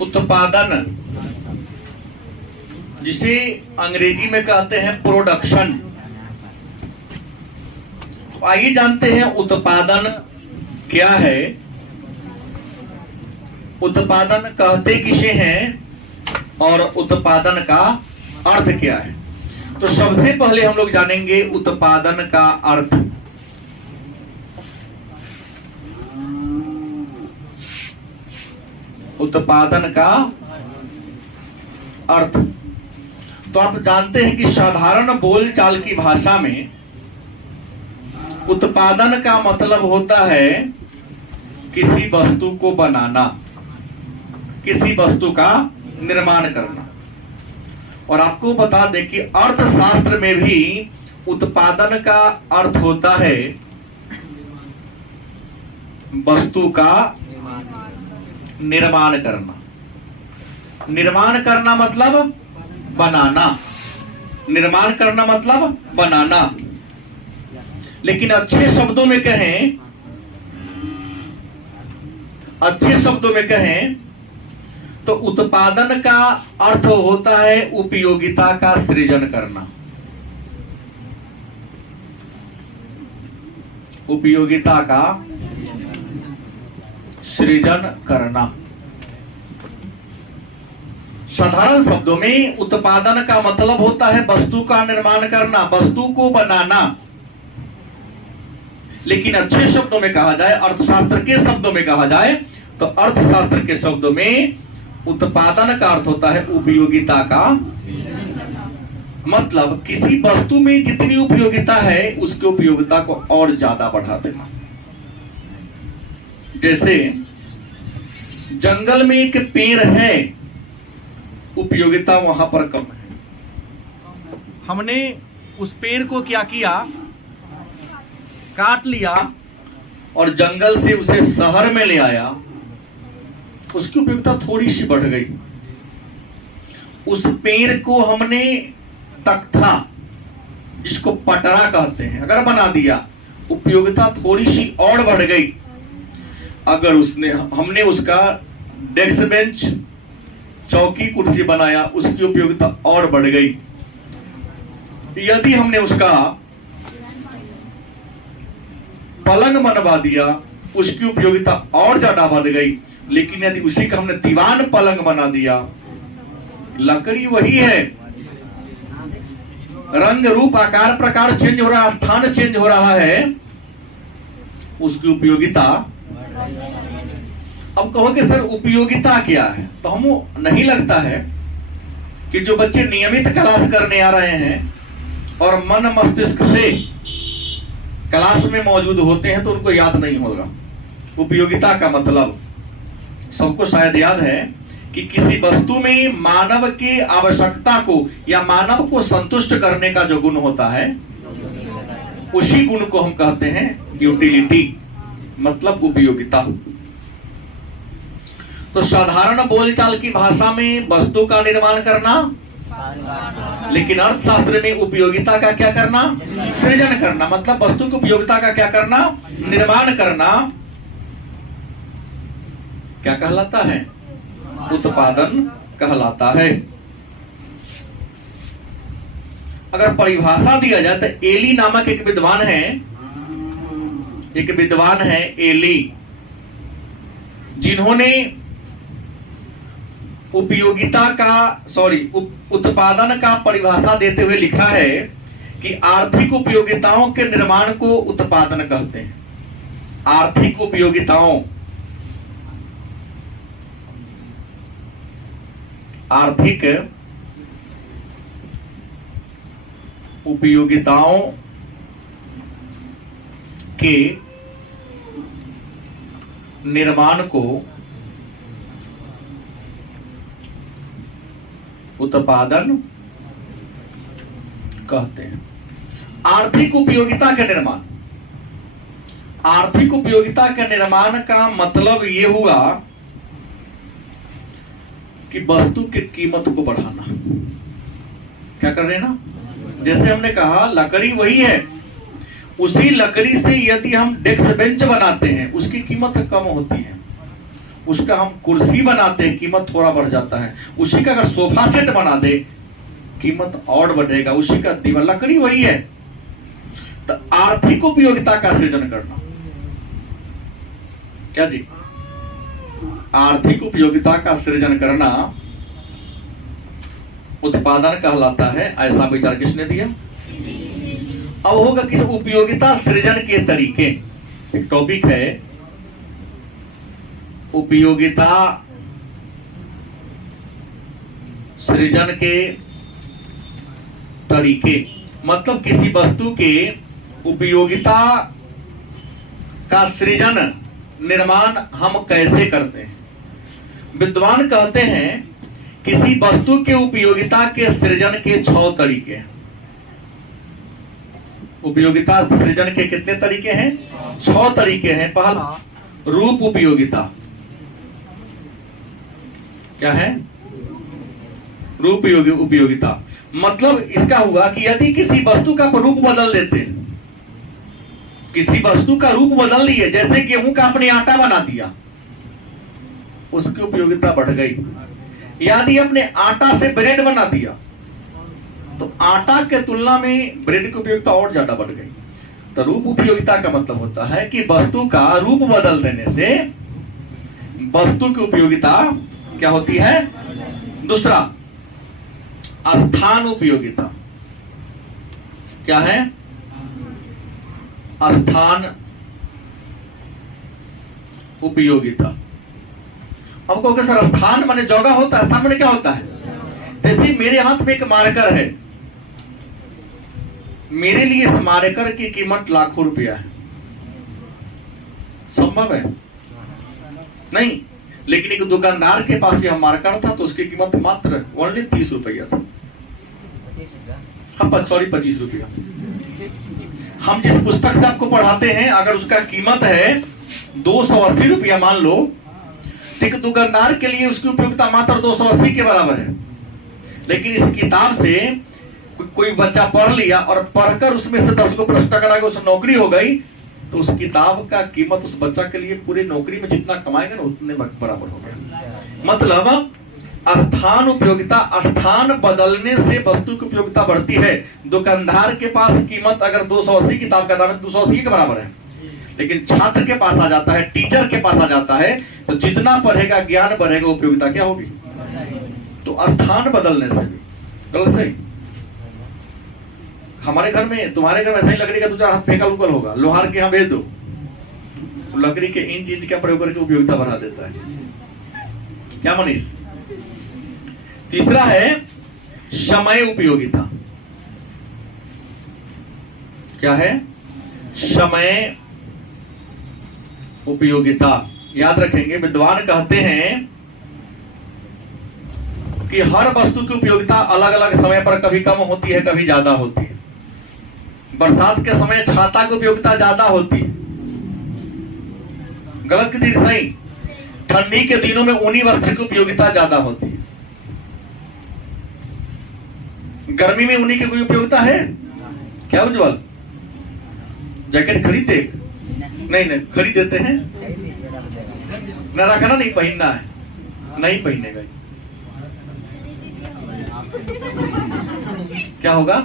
उत्पादन, जिसे अंग्रेजी में कहते हैं प्रोडक्शन। तो आइए जानते हैं उत्पादन क्या है, उत्पादन कहते किसे हैं और उत्पादन का अर्थ क्या है। तो सबसे पहले हम लोग जानेंगे उत्पादन का अर्थ। उत्पादन का अर्थ तो आप जानते हैं कि साधारण बोलचाल की भाषा में उत्पादन का मतलब होता है किसी वस्तु को बनाना, किसी वस्तु का निर्माण करना। और आपको बता दें कि अर्थशास्त्र में भी उत्पादन का अर्थ होता है वस्तु का निर्माण करना। निर्माण करना मतलब बनाना, निर्माण करना मतलब बनाना। लेकिन अच्छे शब्दों में कहें, अच्छे शब्दों में कहें तो उत्पादन का अर्थ होता है उपयोगिता का सृजन करना। उपयोगिता का सृजन करना। साधारण शब्दों में उत्पादन का मतलब होता है वस्तु का निर्माण करना, वस्तु को बनाना। लेकिन अच्छे शब्दों में कहा जाए, अर्थशास्त्र के शब्दों में कहा जाए तो अर्थशास्त्र के शब्दों में उत्पादन का अर्थ होता है उपयोगिता का, मतलब किसी वस्तु में जितनी उपयोगिता है उसकी उपयोगिता को और ज्यादा बढ़ा देना। जैसे जंगल में एक पेड़ है, उपयोगिता वहां पर कम है, हमने उस पेड़ को क्या किया, काट लिया और जंगल से उसे शहर में ले आया, उसकी उपयोगिता थोड़ी सी बढ़ गई। उस पेड़ को हमने तख्ता, जिसको पटरा कहते हैं, अगर बना दिया, उपयोगिता थोड़ी सी और बढ़ गई। अगर हमने उसका डेस्क बेंच, चौकी, कुर्सी बनाया, उसकी उपयोगिता और बढ़ गई। यदि हमने उसका पलंग बनवा दिया, उसकी उपयोगिता और ज्यादा बढ़ गई। लेकिन यदि उसी का हमने दीवान पलंग बना दिया, लकड़ी वही है, रंग रूप आकार प्रकार चेंज हो रहा है, स्थान चेंज हो रहा है, उसकी उपयोगिता। अब कहोगे सर उपयोगिता क्या है, तो हम नहीं लगता है कि जो बच्चे नियमित क्लास करने आ रहे हैं और मन मस्तिष्क से क्लास में मौजूद होते हैं तो उनको याद नहीं होगा। उपयोगिता का मतलब सबको शायद याद है कि किसी वस्तु में मानव की आवश्यकता को या मानव को संतुष्ट करने का जो गुण होता है, उसी गुण को हम कहते हैं यूटिलिटी, मतलब उपयोगिता। तो साधारण बोलचाल की भाषा में वस्तु का निर्माण करना, लेकिन अर्थशास्त्र में उपयोगिता का क्या करना, सृजन करना, मतलब वस्तु की उपयोगिता का क्या करना, निर्माण करना। क्या कहलाता है, उत्पादन कहलाता है। अगर परिभाषा दिया जाए तो एली नामक एक विद्वान है, एक विद्वान है एली, जिन्होंने उपयोगिता का उत्पादन का परिभाषा देते हुए लिखा है कि आर्थिक उपयोगिताओं के निर्माण को उत्पादन कहते हैं। आर्थिक उपयोगिताओं, आर्थिक उपयोगिताओं के निर्माण को उत्पादन कहते हैं। आर्थिक उपयोगिता का निर्माण, आर्थिक उपयोगिता के निर्माण का मतलब यह हुआ कि वस्तु की कीमत को बढ़ाना। क्या कर रहे हैं ना, जैसे हमने कहा लकड़ी वही है, उसी लकड़ी से यदि हम डेस्क बेंच बनाते हैं उसकी कीमत कम होती है, उसका हम कुर्सी बनाते हैं, कीमत थोड़ा बढ़ जाता है। उसी का अगर सोफा सेट बना दे, कीमत और बढ़ेगा। उसी का दीवार, लकड़ी वही है। तो आर्थिक उपयोगिता का सृजन करना, क्या जी, आर्थिक उपयोगिता का सृजन करना उत्पादन कहलाता है। ऐसा विचार किसने दिया? अब होगा किस उपयोगिता सृजन के तरीके। एक टॉपिक है उपयोगिता सृजन के तरीके, मतलब किसी वस्तु के उपयोगिता का सृजन, निर्माण हम कैसे करते हैं। विद्वान कहते हैं किसी वस्तु के उपयोगिता के सृजन के 6 तरीके हैं। उपयोगिता सृजन के कितने तरीके हैं? 6 तरीके हैं। पहला रूप उपयोगिता। क्या है? रूप उपयोगिता मतलब इसका हुआ कि यदि किसी वस्तु का रूप बदल देते हैं, किसी वस्तु का रूप बदल दिए, जैसे गेहूं का आपने आटा बना दिया, उसकी उपयोगिता बढ़ गई। यदि अपने आटा से ब्रेड बना दिया, तो आटा के तुलना में ब्रेड की उपयोगिता और ज्यादा बढ़ गई। तो रूप उपयोगिता का मतलब होता है कि वस्तु का रूप बदल देने से वस्तु की उपयोगिता क्या होती है? दूसरा स्थान उपयोगिता। क्या है? स्थान उपयोगिता। अब कहोगे सर स्थान माने जगह होता है, स्थान माने क्या होता है? जैसे मेरे हाथ में एक मार्कर है, मेरे लिए इस मार्कर की कीमत लाखों रुपया है, संभव है? नहीं। लेकिन एक दुकानदार के पास यह मार्कर था तो उसकी कीमत मात्र ओनली 30 रुपया था। हाँ, सॉरी 25 रुपया। हम जिस पुस्तक से आपको पढ़ाते हैं, अगर उसका कीमत है 280 रुपया मान लो, ठीक, दुकानदार के लिए उसकी उपयोगिता मात्र 280 के बराबर है। लेकिन इस किताब से कोई बच्चा पढ़ लिया और पढ़कर उसमें से 10 को प्रश्न करा के उसे नौकरी हो गई, तो उस किताब का कीमत उस बच्चा के लिए पूरी नौकरी में जितना कमाएगा ना उतने बराबर हो गया। मतलब स्थान उपयोगिता, स्थान बदलने से वस्तु की उपयोगिता बढ़ती है। दुकानदार के पास कीमत अगर 280 किताब का दाम है, 280 के बराबर है, लेकिन छात्र के पास आ जाता है, टीचर के पास आ जाता है, तो जितना पढ़ेगा ज्ञान बढ़ेगा, उपयोगिता क्या होगी? तो स्थान बदलने से भी गलत सही। हमारे घर में, तुम्हारे घर में ऐसा ही लकड़ी का 2-4 हाथ फेंका उकल होगा, लोहार के यहां भेज दो, लकड़ी के इन चीज का प्रयोग करके उपयोगिता बढ़ा देता है। क्या मनीष? तीसरा है समय उपयोगिता। क्या है? समय उपयोगिता। याद रखेंगे, विद्वान कहते हैं कि हर वस्तु की उपयोगिता अलग अलग समय पर कभी कम होती है, कभी ज्यादा होती है। बरसात के समय छाता की उपयोगिता ज्यादा होती है, गलत की सही। ठंडी के दिनों में ऊनी वस्त्र की उपयोगिता ज्यादा होती है। गर्मी में ऊनी की कोई उपयोगिता है क्या उज्जवल? जैकेट खरीदते? नहीं खरीद देते हैं ना, रखना नहीं, पहनना है, नहीं पहनेगा क्या होगा?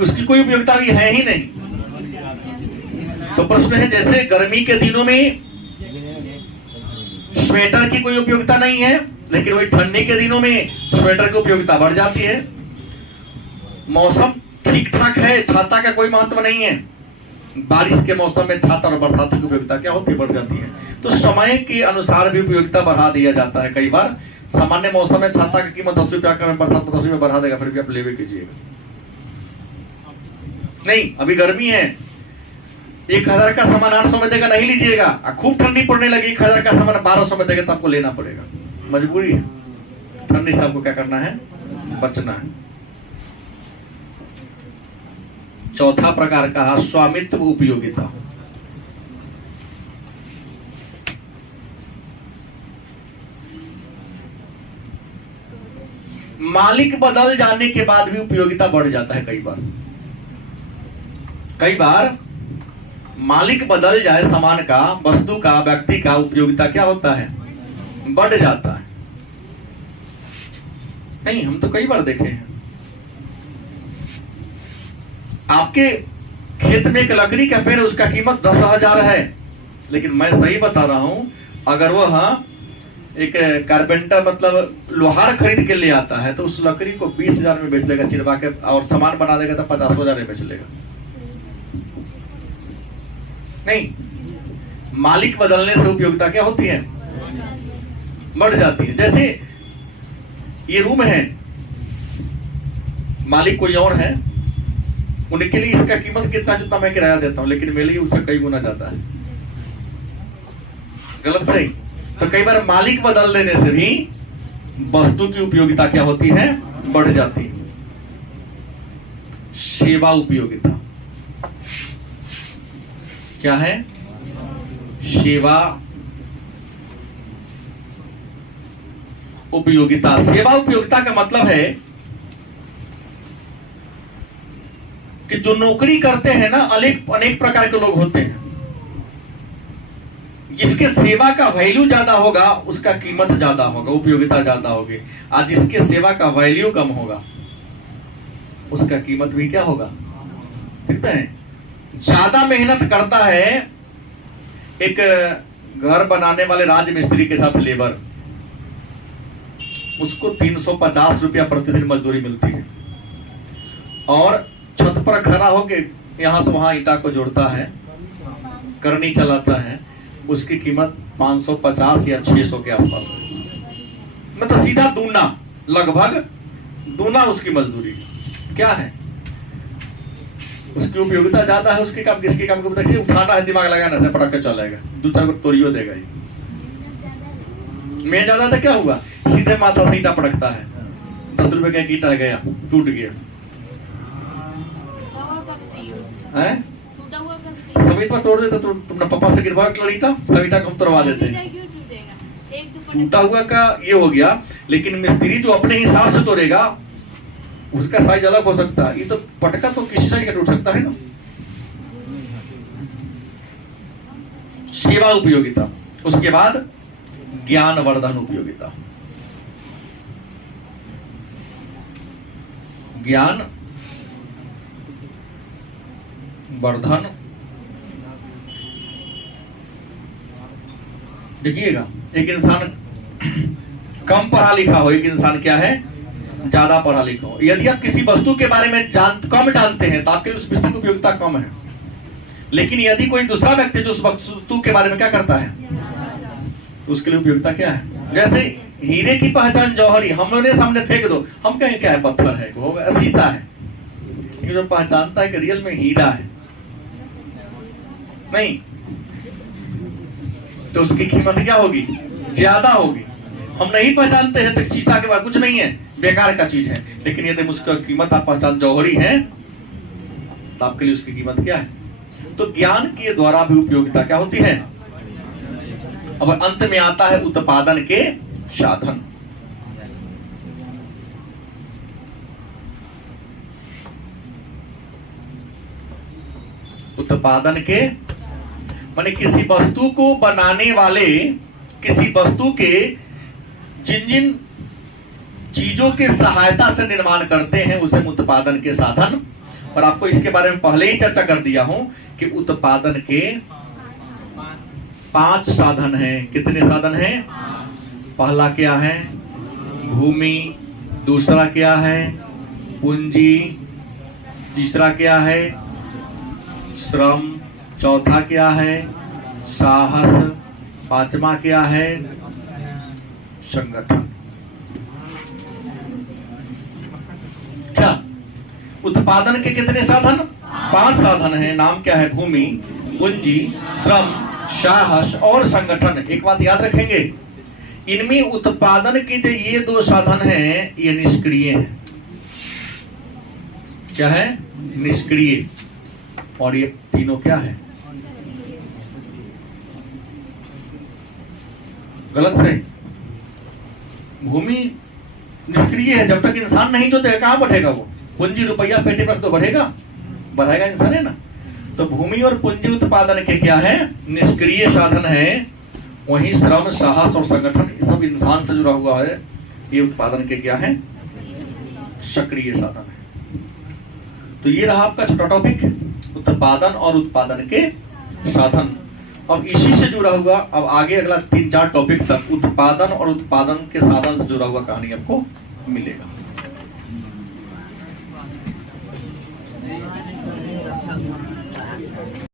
उसकी कोई उपयोगिता भी है ही नहीं। तो प्रश्न है, जैसे गर्मी के दिनों में स्वेटर की कोई उपयोगिता नहीं है, लेकिन वही ठंडी के दिनों में स्वेटर की उपयोगिता बढ़ जाती है। मौसम ठीक ठाक है, छाता का कोई महत्व नहीं है। बारिश के मौसम में छाता और बरसात की उपयोगिता क्या होती है? बढ़ जाती है। तो समय के अनुसार भी उपयोगिता बढ़ा दिया जाता है। कई बार सामान्य मौसम में छाता की कीमत 10 रुपया का, बरसात में 10 रुपया बढ़ा देगा, फिर भी आप लेवे कीजिएगा। नहीं, अभी गर्मी है, 1000 का सामान 800 में देगा, नहीं लीजिएगा। खूब ठंडी पड़ने लगी, 1000 का सामान 1200 में देगा, तो आपको लेना पड़ेगा, मजबूरी है। ठंडी से आपको क्या करना है? बचना है। चौथा प्रकार का स्वामित्व उपयोगिता। मालिक बदल जाने के बाद भी उपयोगिता बढ़ जाता है। कई बार मालिक बदल जाए सामान का, वस्तु का, व्यक्ति का, उपयोगिता क्या होता है? बढ़ जाता है। नहीं, हम तो कई बार देखे हैं। आपके खेत में एक लकड़ी का पेड़, उसका कीमत 10,000 है, लेकिन मैं सही बता रहा हूं, अगर वह एक कारपेंटर मतलब लोहार खरीद के ले आता है तो उस लकड़ी को 20,000 में बेच लेगा चिरवा के, और सामान बना देगा तो 50,000 में बेच लेगा। नहीं, मालिक बदलने से उपयोगिता क्या होती है? बढ़ जाती है। जैसे ये रूम है, मालिक कोई और है, उनके लिए इसका कीमत कितना जितना मैं किराया देता हूं, लेकिन मेरे लिए उससे कई गुना जाता है। गलत सही? तो कई बार मालिक बदल देने से भी वस्तु की उपयोगिता क्या होती है? बढ़ जाती है। सेवा उपयोगिता क्या है? सेवा उपयोगिता। सेवा उपयोगिता का मतलब है कि जो नौकरी करते हैं ना, अनेक प्रकार के लोग होते हैं। जिसके सेवा का वैल्यू ज्यादा होगा उसका कीमत ज्यादा होगा, उपयोगिता ज्यादा होगी। और जिसके सेवा का वैल्यू कम होगा उसका कीमत भी क्या होगा? देखते हैं, ज्यादा मेहनत करता है एक घर बनाने वाले राजमिस्त्री के साथ लेबर, उसको 350 रुपया प्रतिदिन मजदूरी मिलती है, और छत पर खड़ा होके यहां से वहां ईंटा को जोड़ता है, करनी चलाता है, उसकी कीमत 550 या 600 के आसपास है। मतलब सीधा दूना, लगभग दूना उसकी मजदूरी। क्या है? उसकी उपयोगिता ज्यादा है उसके काम। किसके काम को देखिए, उठाना है, दिमाग लगाना है, पटाखा चलेगा, 2-4 को तोड़ियो देगा। मैं ज्यादा था, क्या हुआ? सीधे माथा से ईंटा पटकता है, 10 रुपए का ईंटा गया, टूट गया है। सभी पर तोड़ देते तो तुमने पापा से गिरवा के ईंटा, सभी ईंटा को हम तोड़वा देते हैं। टूटा हुआ का ये हो गया, लेकिन मिस्त्री जो अपने हिसाब से तोड़ेगा उसका साइज अलग हो सकता है। ये तो पटका तो किसी साइज का टूट सकता है ना। सेवा उपयोगिता। उसके बाद ज्ञान वर्धन उपयोगिता। ज्ञान वर्धन, देखिएगा, एक इंसान कम पढ़ा लिखा हो, एक इंसान क्या है? ज्यादा पढ़ा लिखा हो। यदि आप किसी वस्तु के बारे में कम जानते हैं तो आपके लिए उस वस्तु की उपयोगिता कम है। लेकिन यदि कोई दूसरा व्यक्ति जो उस वस्तु के बारे में क्या करता है, उसके लिए उपयोगिता क्या है? जैसे हीरे की पहचान जौहरी, हम लोगों ने सामने फेंक दो, हम कहें क्या है? पत्थर है, होगा शीशा है। जो पहचानता है कि रियल में हीरा है, नहीं, तो उसकी कीमत क्या होगी? ज्यादा होगी। हम नहीं पहचानते हैं तो शीशा के बाद कुछ नहीं है, बेकार का चीज है। लेकिन यदि उसका कीमत आप पहचान जौहरी है तो आपके लिए उसकी कीमत क्या है? तो ज्ञान के द्वारा भी उपयोगिता क्या होती है? अब अंत में आता है उत्पादन के साधन। उत्पादन के माने किसी वस्तु को बनाने वाले, किसी वस्तु के जिन जिन चीजों के सहायता से निर्माण करते हैं उसे उत्पादन के साधन। और आपको इसके बारे में पहले ही चर्चा कर दिया हूं कि उत्पादन के 5 साधन हैं। कितने साधन हैं? पहला क्या है? भूमि। दूसरा क्या है? पूंजी। तीसरा क्या है? श्रम। चौथा क्या है? साहस। 5वां क्या है? संगठन। क्या उत्पादन के कितने साधन? 5 साधन हैं। नाम क्या है? भूमि, पूंजी, श्रम, साहस और संगठन। एक बात याद रखेंगे, इनमें उत्पादन के जो ये 2 साधन हैं ये निष्क्रिय हैं। क्या है? निष्क्रिय। और ये तीनों क्या है? गलत से। भूमि निष्क्रिय है, जब तक इंसान नहीं जोतेगा कहां बढ़ेगा वो? पूंजी रुपया पेटे पर तो बढ़ेगा, बढ़ाएगा इंसान है ना। तो भूमि और पूंजी उत्पादन के क्या है? निष्क्रिय साधन है। वहीं श्रम, साहस और संगठन सब इंसान से जुड़ा हुआ है। ये उत्पादन के क्या है? सक्रिय साधन है। तो ये रहा आपका छोटा टॉपिक, उत्पादन और उत्पादन के साधन। अब इसी से जुड़ा हुआ अब आगे अगला 3-4 टॉपिक तक उत्पादन और उत्पादन के साधन से जुड़ा हुआ कहानी आपको मिलेगा।